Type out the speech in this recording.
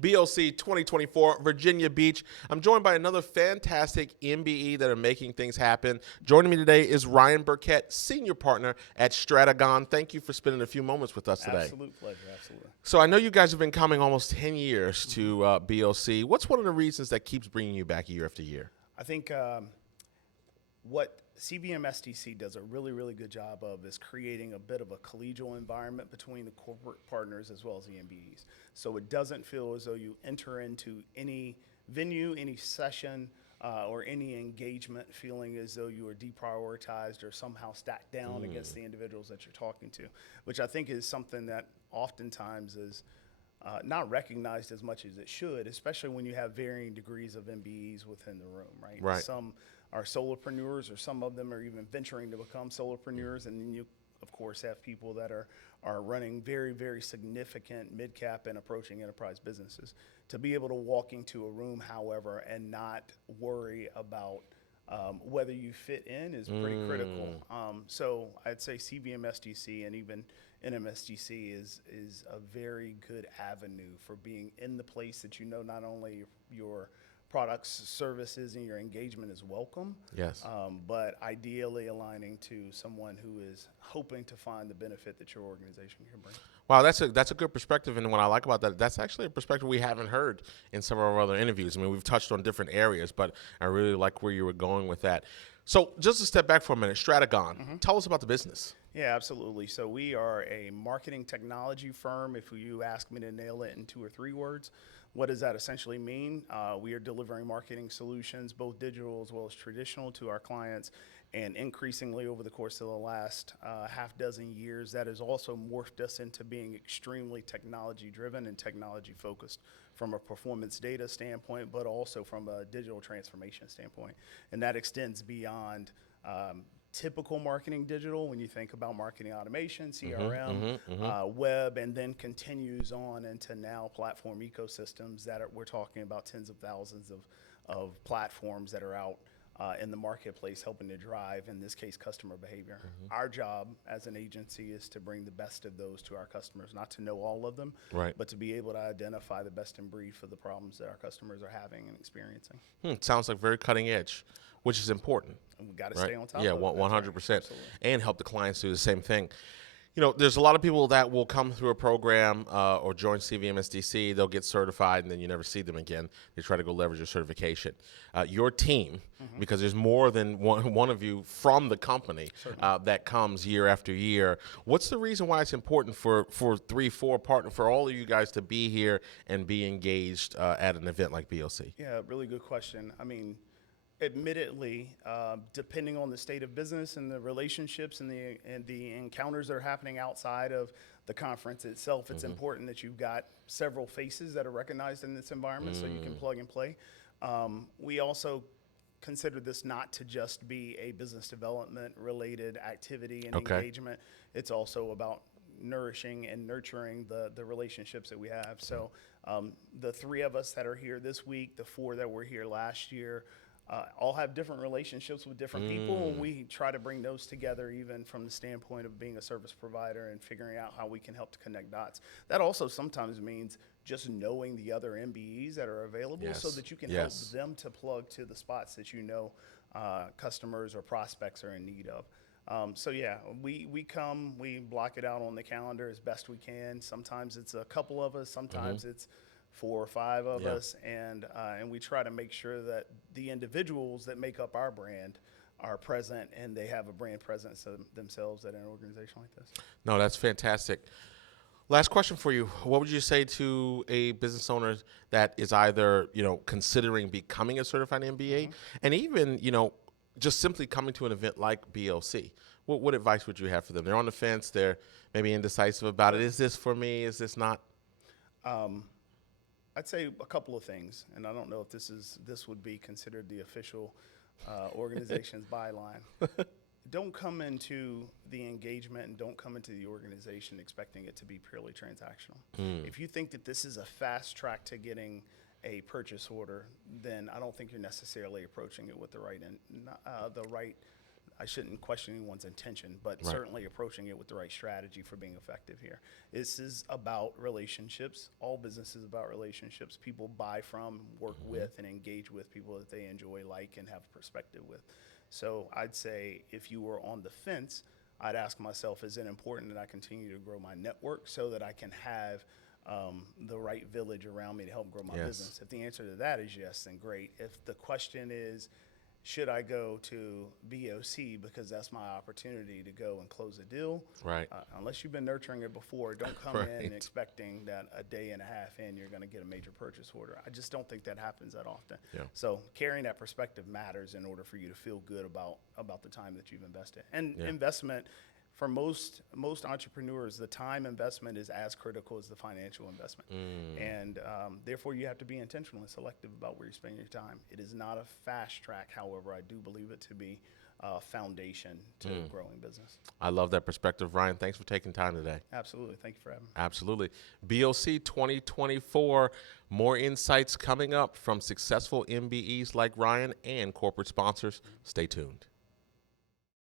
BOC 2024, Virginia Beach. I'm joined by another fantastic MBE that are making things happen. Joining me today is Ryan Burkett, Senior Partner at Stratagon. Thank you for spending a few moments with us today. Absolute pleasure, absolutely. So I know you guys have been coming almost 10 years to BOC. What's one of the reasons that keeps bringing you back year after year? I think what CVMSDC does a really, really good job of is creating a bit of a collegial environment between the corporate partners as well as the MBEs. So it doesn't feel as though you enter into any venue, any session, or any engagement feeling as though you are deprioritized or somehow stacked down against the individuals that you're talking to, which I think is something that oftentimes is not recognized as much as it should, especially when you have varying degrees of MBEs within the room, right? Right. Some are solopreneurs, or some of them are even venturing to become solopreneurs, and then you, of course, have people that are running very, very significant mid-cap and approaching enterprise businesses. To be able to walk into a room, however, and not worry about whether you fit in is pretty critical. So I'd say CVMSDC and even NMSDC is a very good avenue for being in the place that you know not only your products, services, and your engagement is welcome, Yes. but ideally aligning to someone who is hoping to find the benefit that your organization can bring. Wow, that's a good perspective, and what I like about that, that's actually a perspective we haven't heard in some of our other interviews. I mean, we've touched on different areas, but I really like where you were going with that. So just to step back for a minute, Stratagon, tell us about the business. Yeah, absolutely. So we are a marketing technology firm. If you ask me to nail it in 2 or 3 words, what does that essentially mean? We are delivering marketing solutions, both digital as well as traditional, to our clients. And increasingly over the course of the last half dozen years, that has also morphed us into being extremely technology driven and technology focused from a performance data standpoint, but also from a digital transformation standpoint. And that extends beyond typical marketing digital when you think about marketing automation, CRM, web, and then continues on into now platform ecosystems that we're talking about tens of thousands of platforms that are out in the marketplace helping to drive, in this case, customer behavior. Our job as an agency is to bring the best of those to our customers, not to know all of them, Right. but to be able to identify the best in breed for the problems that our customers are having and experiencing. Sounds like very cutting edge, which is important. And we got to Right? stay on top Yeah, of it. That's 100%. right. Absolutely. And help the clients do the same thing. You know, there's a lot of people that will come through a program or join CVMSDC. They'll get certified, and then you never see them again. They try to go leverage your certification. Your team, because there's more than one of you from the company that comes year after year. What's the reason why it's important for 3, 4 partner, for all of you guys to be here and be engaged at an event like BOC? Yeah, really good question. I mean, admittedly, depending on the state of business and the relationships and the encounters that are happening outside of the conference itself, it's important that you've got several faces that are recognized in this environment so you can plug and play. We also consider this not to just be a business development related activity and engagement. It's also about nourishing and nurturing the relationships that we have. So the 3 of us that are here this week, the 4 that were here last year, all have different relationships with different people, and we try to bring those together even from the standpoint of being a service provider and figuring out how we can help to connect dots. That also sometimes means just knowing the other MBEs that are available so that you can help them to plug to the spots that you know customers or prospects are in need of. So yeah, we come, we block it out on the calendar as best we can. Sometimes it's a couple of us, sometimes it's 4 or 5 of us, and we try to make sure that the individuals that make up our brand are present and they have a brand presence themselves at an organization like this. No, that's fantastic. Last question for you. What would you say to a business owner that is either, considering becoming a certified MBA and even, just simply coming to an event like BOC? What advice would you have for them? They're on the fence. They're maybe indecisive about it. Is this for me? Is this not? I'd say a couple of things, and I don't know if this would be considered the official organization's byline. Don't come into the engagement and don't come into the organization expecting it to be purely transactional. If you think that this is a fast track to getting a purchase order, then I don't think you're necessarily approaching it with the right I shouldn't question anyone's intention, but Right. certainly approaching it with the right strategy for being effective here. This is about relationships. All business is about relationships. People buy from, work with, and engage with people that they enjoy, like, and have perspective with. So I'd say if you were on the fence, I'd ask myself, is it important that I continue to grow my network so that I can have the right village around me to help grow my Yes. business? If the answer to that is yes, then great. If the question is, should I go to BOC because that's my opportunity to go and close a deal? Right. Unless you've been nurturing it before, don't come Right. in expecting that a day and a half in you're going to get a major purchase order. I just don't think that happens that often. Yeah. So carrying that perspective matters in order for you to feel good about the time that you've invested. And Yeah. investment, for most entrepreneurs, the time investment is as critical as the financial investment. And therefore, you have to be intentional and selective about where you spend your time. It is not a fast track. However, I do believe it to be a foundation to growing business. I love that perspective, Ryan. Thanks for taking time today. Absolutely. Thank you for having me. Absolutely. BOC 2024, more insights coming up from successful MBEs like Ryan and corporate sponsors. Stay tuned.